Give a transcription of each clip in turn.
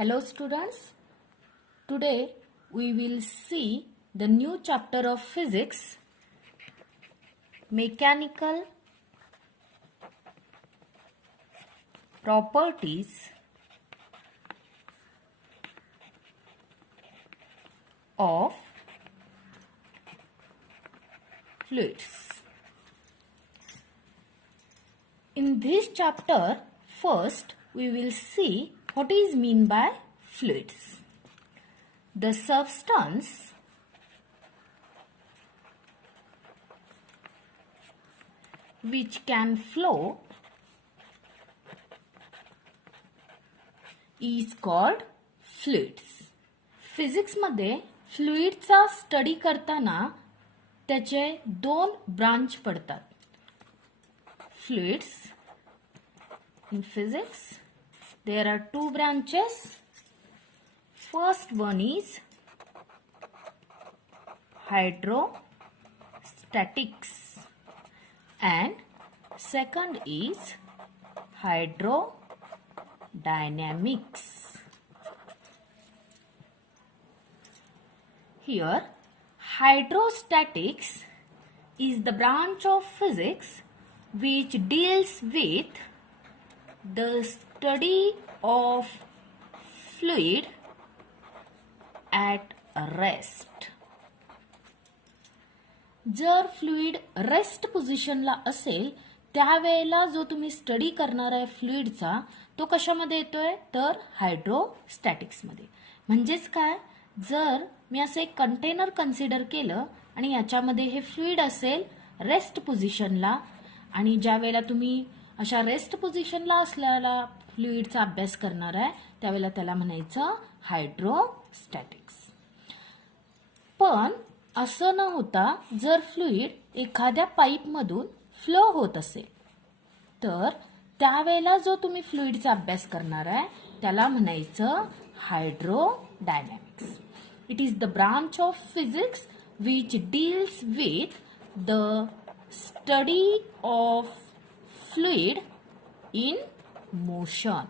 Hello students, today we will see the new chapter of physics, mechanical properties of fluids. In this chapter, first we will see what is meant by fluids. The substance which can flow is called fluids. Physics मध्ये फ्लुइडचा स्टडी करताना त्याचे दोन ब्रांच पडतात. Fluids in physics there are two branches. First one is hydrostatics and second is hydrodynamics. Here hydrostatics is the branch of physics which deals with the study of fluid at rest. जर fluid rest पोझिशनला असेल त्यावेळेला जो तुम्ही स्टडी करणार आहे फ्लुइडचा तो कशामध्ये येतोय तर हायड्रोस्टॅटिक्स मध्ये. म्हणजेच काय, जर मी असं एक कंटेनर कन्सिडर केलं आणि याच्यामध्ये हे फ्लुइड असेल रेस्ट पोझिशनला आणि ज्या वेळेला तुम्ही अशा रेस्ट पोझिशनला असलेला फ्लुइडचा अभ्यास करणार आहे त्यावेळेला त्याला म्हणायचं हायड्रोस्टॅटिक्स. पण असं न होता जर फ्लुइड एखाद्या पाईप मधून फ्लो होत असेल तर त्यावेळेला जो तुम्ही फ्लुइडचा अभ्यास करणार आहे त्याला म्हणायचं hydrodynamics. It is the branch of physics which deals with the study of fluid in motion.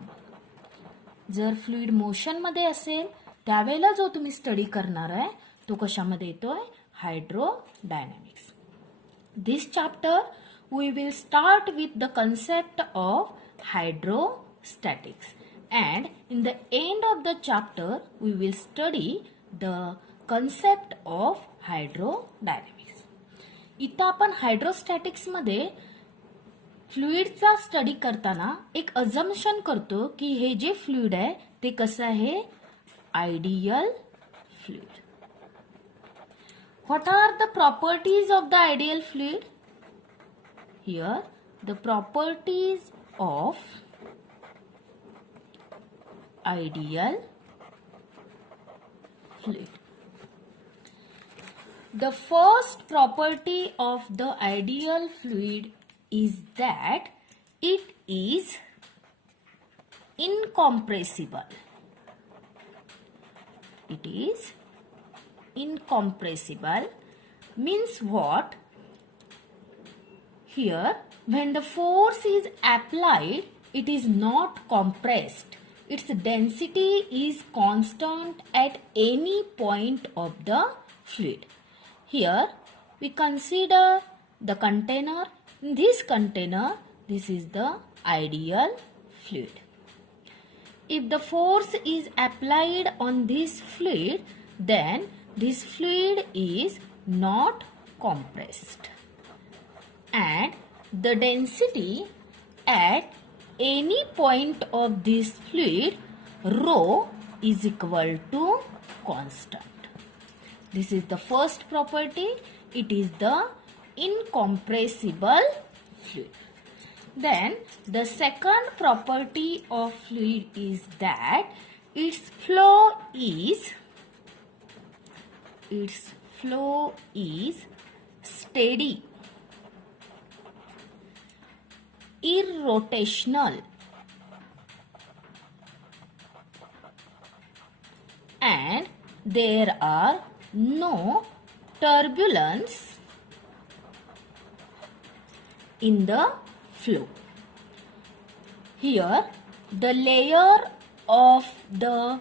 जर फ्लुइड मोशन मध्ये असेल त्यावेळेला जो तुम्ही स्टडी करणार आहे तो कशामध्ये येतोय hydrodynamics. This chapter we will start with the concept of hydrostatics and in the end of the chapter we will study the concept of hydrodynamics. इथं आपण हायड्रोस्टॅटिक्स मध्ये फ्लुइडचा स्टडी करताना एक अझम्पशन करतो की हे जे फ्लुइड आहे ते कसं आहे ideal fluid. What are the properties of the ideal fluid? Here the properties of ideal fluid. The first property of the ideal fluid is that it is incompressible. It is incompressible means what? Here when the force is applied it is not compressed. Its density is constant at any point of the fluid. Here we consider the container. In this container, this is the ideal fluid. If the force is applied on this fluid, then this fluid is not compressed. And the density at any point of this fluid rho is equal to constant. This is the first property. It is the incompressible fluid. Then the second property of fluid is that its flow is steady, irrotational and there are no turbulence in the flow. Here the layer of the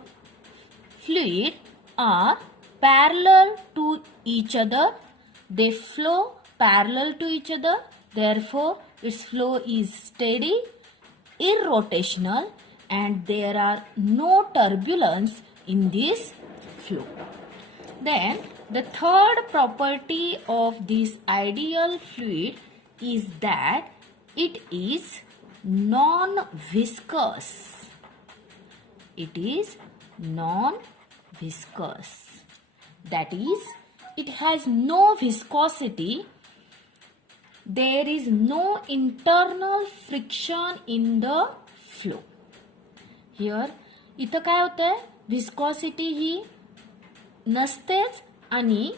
fluid are parallel to each other. They flow parallel to each other. Therefore, its flow is steady, irrotational, and there are no turbulence in this flow. Then, the third property of this ideal fluid is that it is non-viscous. It is non-viscous. That is, it has no viscosity. There is no internal friction in the flow. Here, इथं काय होतंय? Viscosity ही नसतेच आणि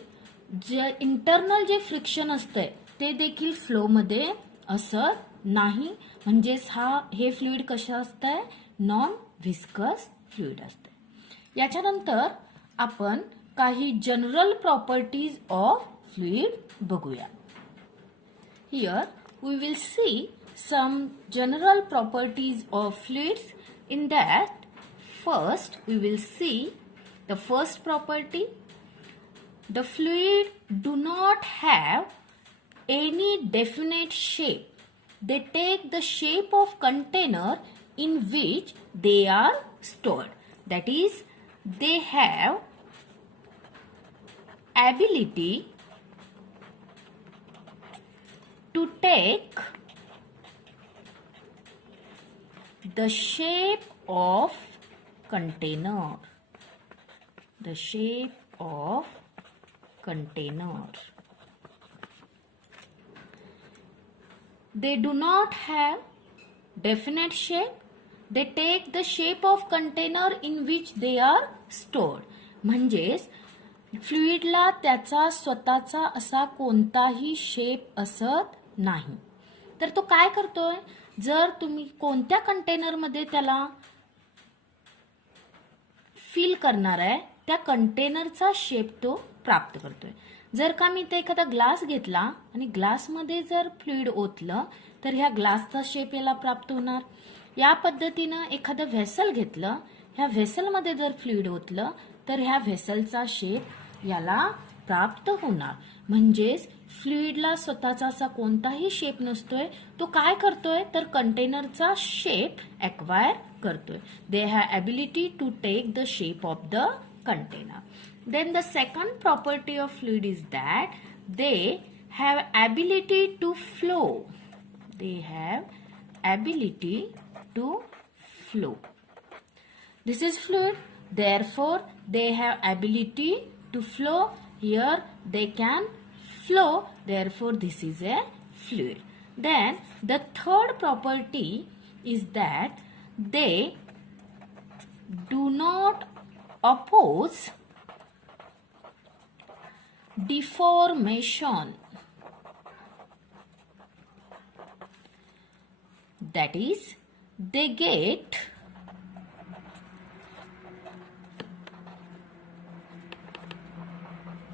जे इंटरनल जे फ्रिक्शन असते ते देखील फ्लो मध्ये असत नाही. म्हणजेच हे फ्लुइड कसं असतंय? नॉन व्हिस्कस फ्लुइड असते. याच्यानंतर आपण काही जनरल प्रॉपर्टीज ऑफ फ्लुइड बघूया. Here we will see some general properties of fluids. In that, first we will see the first property. The fluid do not have any definite shape. They take the shape of container in which they are stored. That is, they have ability to take the shape of container. The shape of container. They do not have definite shape. They take the shape of container in which they are stored. म्हणजेच फ्लुइडला त्याचा स्वतःचा असा कोणताही शेप असत नाही. तर तो काय करतोय? जर तुम्ही कोणत्या कंटेनरमध्ये त्याला फिल करणार आहे त्या कंटेनरचा शेप तो प्राप्त करतोय. जर का मी ते एखादा ग्लास घेतला आणि ग्लासमध्ये जर फ्लुइड ओतलं तर ह्या ग्लासचा शेप याला प्राप्त होणार. या पद्धतीनं एखादं व्हेसल घेतलं, ह्या व्हेसलमध्ये जर फ्लुइड ओतलं तर ह्या व्हेसलचा शेप याला प्राप्त होणार. म्हणजेच फ्लुइडला स्वतःचा असा कोणताही शेप नसतोय. तो काय करतोय तर कंटेनरचा शेप एक्वायर करतोय. They have ability to take the shape of the container. Then the second property of fluid is that they have ability to flow. They have ability to flow. This is fluid. Therefore, they have ability to flow. Here they can flow. Therefore, this is a fluid. Then the third property is that they do not oppose deformation. That is, they get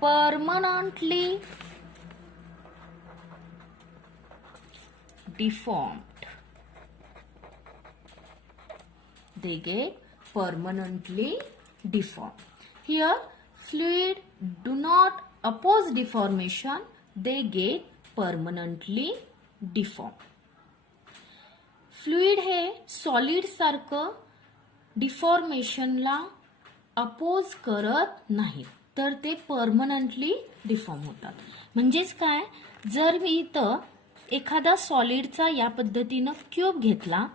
permanently deformed. They get permanently deformed. Here, fluid do not oppose deformation. They get permanently deformed. Fluid हे solid सारखं डिफॉर्मेशनला अपोज करत नाहीत, तर ते permanently deform होतात. म्हणजेच काय, जर मी इथं एखादा सॉलिडचा या पद्धतीनं क्यूब घेतला,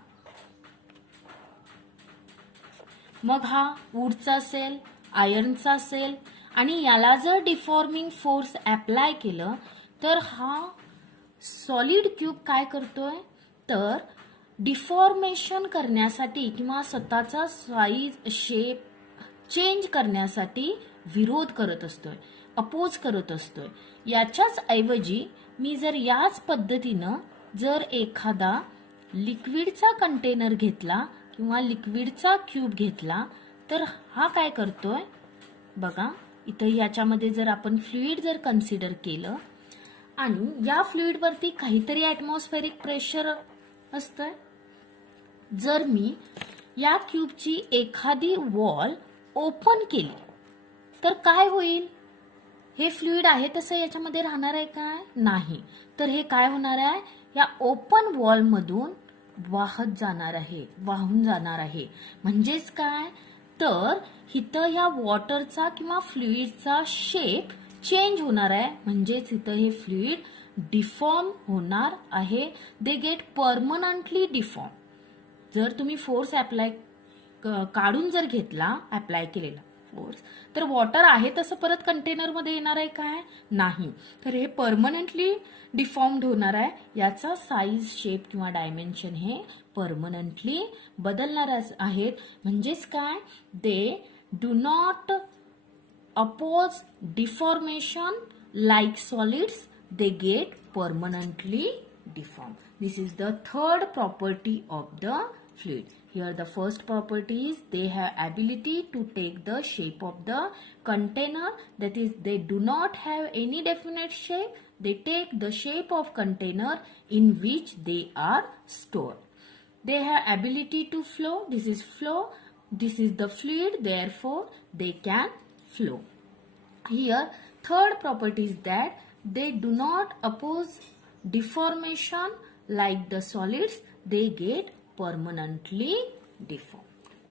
मग हा वूडचा असेल, आयर्नचा असेल आणि याला जर डिफॉर्मिंग फोर्स अप्लाय केलं तर हा सॉलिड क्यूब काय करतोय तर डिफॉर्मेशन करण्यासाठी किंवा स्वतःचा साईज शेप चेंज करण्यासाठी विरोध करत असतोय, अपोज करत असतोय. याच्याच ऐवजी मी जर याच पद्धतीनं जर एखादा लिक्विडचा कंटेनर घेतला किंवा लिक्विडचा क्यूब घेतला तर हा काय करतोय बघा, इथं याच्यामध्ये जर आपण फ्लुइड जर कन्सिडर केलं आणि या फ्लुइडवरती काहीतरी ॲटमॉस्फेरिक प्रेशर असतंय. जर मी या क्यूबची एखादी वॉल ओपन केली तर काय होईल? हे फ्लुइड आहे तसं याच्यामध्ये राहणार आहे काय? नाही. तर हे काय होणार आहे? या ओपन वॉल मधून वाहत जाणार आहे, वाहून जाणार आहे. म्हणजेच काय? तर इथं ह्या वॉटरचा किंवा फ्लुइडचा शेप चेंज होणार आहे. म्हणजेच इथं हे फ्लुइड डिफॉर्म होणार आहे. They get permanently deform. जर तुम्ही फोर्स अप्लाय काढून जर घेतला, अप्लाय केलेला फोर्स, तर वॉटर आहे तसं परत कंटेनरमध्ये येणार आहे काय? नाही. तर हे परमनंटली डिफॉर्म्ड होणार आहे. याचा साईज, शेप किंवा डायमेन्शन हे परमनंटली बदलणार आहेत. म्हणजेच काय? They do not oppose deformation like solids, they get permanently deformed. This is the third property of the fluid. Here the first property is they have ability to take the shape of the container, that is they do not have any definite shape, they take the shape of container in which they are stored. They have ability to flow, this is flow, this is the fluid, therefore they can flow. Here third property is that they do not oppose deformation like the solids, they get permanently deformed.